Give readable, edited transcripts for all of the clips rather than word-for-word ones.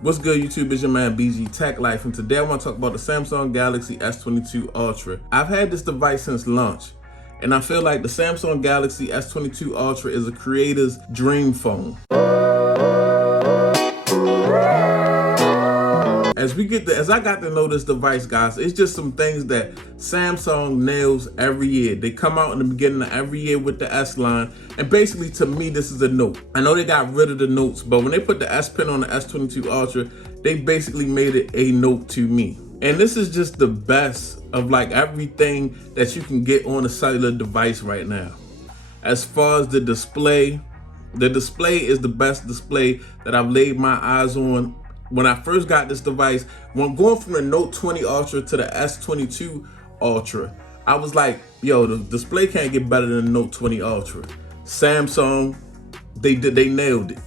What's good, YouTube? It's your man BG Tech Life, and today I want to talk about the Samsung Galaxy S22 Ultra. I've had this device since launch, and I feel like the Samsung Galaxy S22 Ultra is a creator's dream phone. As I got to know this device, guys, it's just some things that Samsung nails every year. They come out in the beginning of every year with the S line, and basically to me, this is a note. I know they got rid of the notes, but when they put the S Pen on the S22 Ultra, they basically made it a note to me. And this is just the best of like everything that you can get on a cellular device right now. As far as the display is the best display that I've laid my eyes on. When I first got this device, when going from the Note 20 Ultra to the S22 Ultra, I was like, yo, the display can't get better than the Note 20 Ultra. Samsung, they nailed it.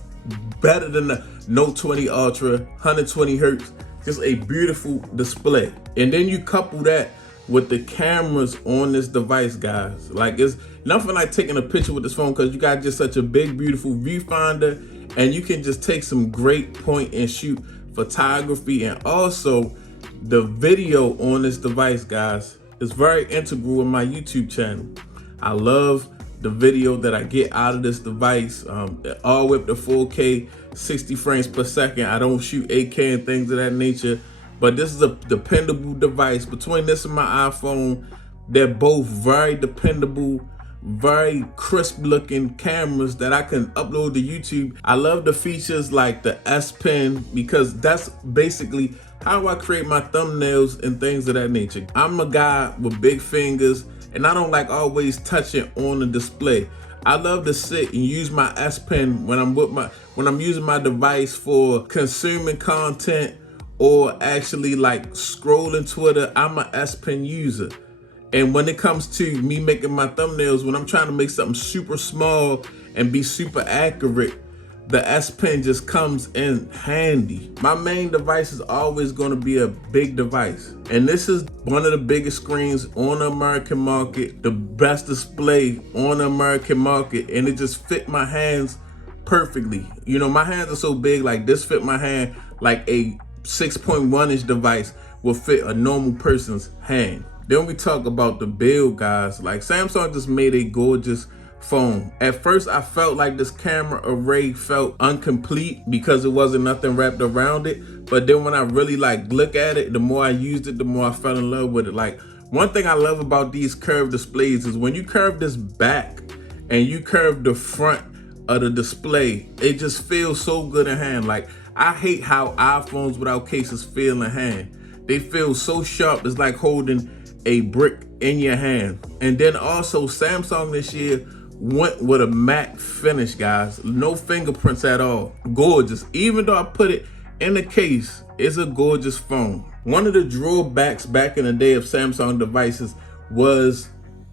Better than the Note 20 Ultra, 120 hertz, just a beautiful display. And then you couple that with the cameras on this device, guys. Like, it's nothing like taking a picture with this phone because you got just such a big, beautiful viewfinder, and you can just take some great point and shoot photography. And also the video on this device, guys, is very integral in my YouTube channel. I love the video that I get out of this device, all with the 4K 60 frames per second. I don't shoot 8K and things of that nature, but this is a dependable device. Between this and my iPhone, they're both very dependable, very crisp looking cameras that I can upload to YouTube. I love the features like the S Pen, because that's basically how I create my thumbnails and things of that nature. I'm a guy with big fingers, and I don't like always touching on the display. I love to sit and use my S Pen when I'm using my device for consuming content or actually like scrolling Twitter. I'm an S Pen user. And when it comes to me making my thumbnails, when I'm trying to make something super small and be super accurate, the S Pen just comes in handy. My main device is always going to be a big device. And this is one of the biggest screens on the American market, the best display on the American market, and it just fit my hands perfectly. You know, my hands are so big, like this fit my hand like a 6.1 inch device will fit a normal person's hand. Then we talk about the build, guys. Like, Samsung just made a gorgeous phone. At first, I felt like this camera array felt incomplete because it wasn't nothing wrapped around it. But then when I really like look at it, the more I used it, the more I fell in love with it. Like, one thing I love about these curved displays is when you curve this back and you curve the front of the display, it just feels so good in hand. Like, I hate how iPhones without cases feel in hand. They feel so sharp. It's like holding a brick in your hand. And then also Samsung this year went with a matte finish, guys. No fingerprints at all. Gorgeous. Even though I put it in the case, it's a gorgeous phone. One of the drawbacks back in the day of Samsung devices was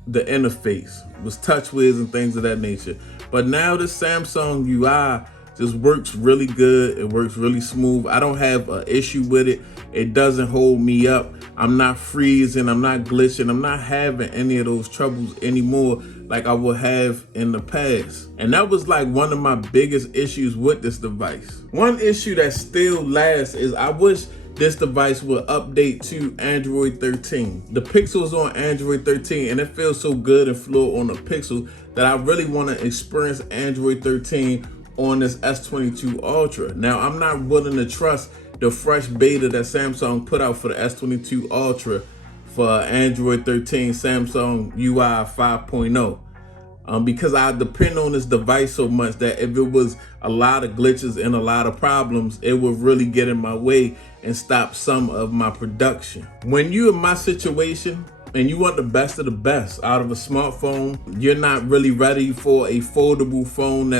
the interface, was TouchWiz and things of that nature. But now the Samsung UI just works really good. It works really smooth. I don't have an issue with it. It doesn't hold me up. I'm not freezing, I'm not glitching, I'm not having any of those troubles anymore like I would have in the past. And that was like one of my biggest issues with this device. One issue that still lasts is I wish this device would update to Android 13. The Pixel is on Android 13 and it feels so good and fluid on the Pixel that I really want to experience Android 13 on this S22 Ultra. Now, I'm not willing to trust the fresh beta that Samsung put out for the S22 Ultra for Android 13 Samsung UI 5.0 because I depend on this device so much that if it was a lot of glitches and a lot of problems, it would really get in my way and stop some of my production. When you're in my situation and you want the best of the best out of a smartphone, you're not really ready for a foldable phone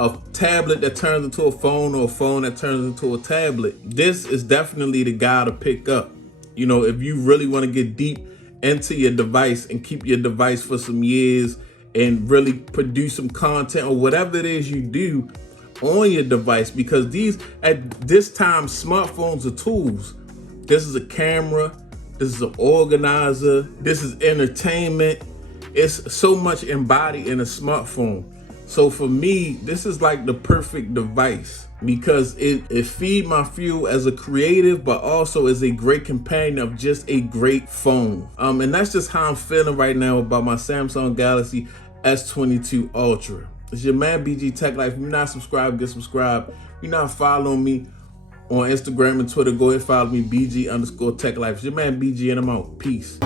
a tablet that turns into a phone, or a phone that turns into a tablet. This is definitely the guy to pick up. You know, if you really want to get deep into your device and keep your device for some years and really produce some content or whatever it is you do on your device, because at this time, smartphones are tools. This is a camera, this is an organizer, this is entertainment. It's so much embodied in a smartphone. So for me, this is like the perfect device because it feed my fuel as a creative, but also as a great companion of just a great phone. And that's just how I'm feeling right now about my Samsung Galaxy S22 Ultra. It's your man BG Tech Life. If you're not subscribed, get subscribed. If you're not following me on Instagram and Twitter, go ahead and follow me, BG_Tech Life. It's your man BG and I'm out. Peace.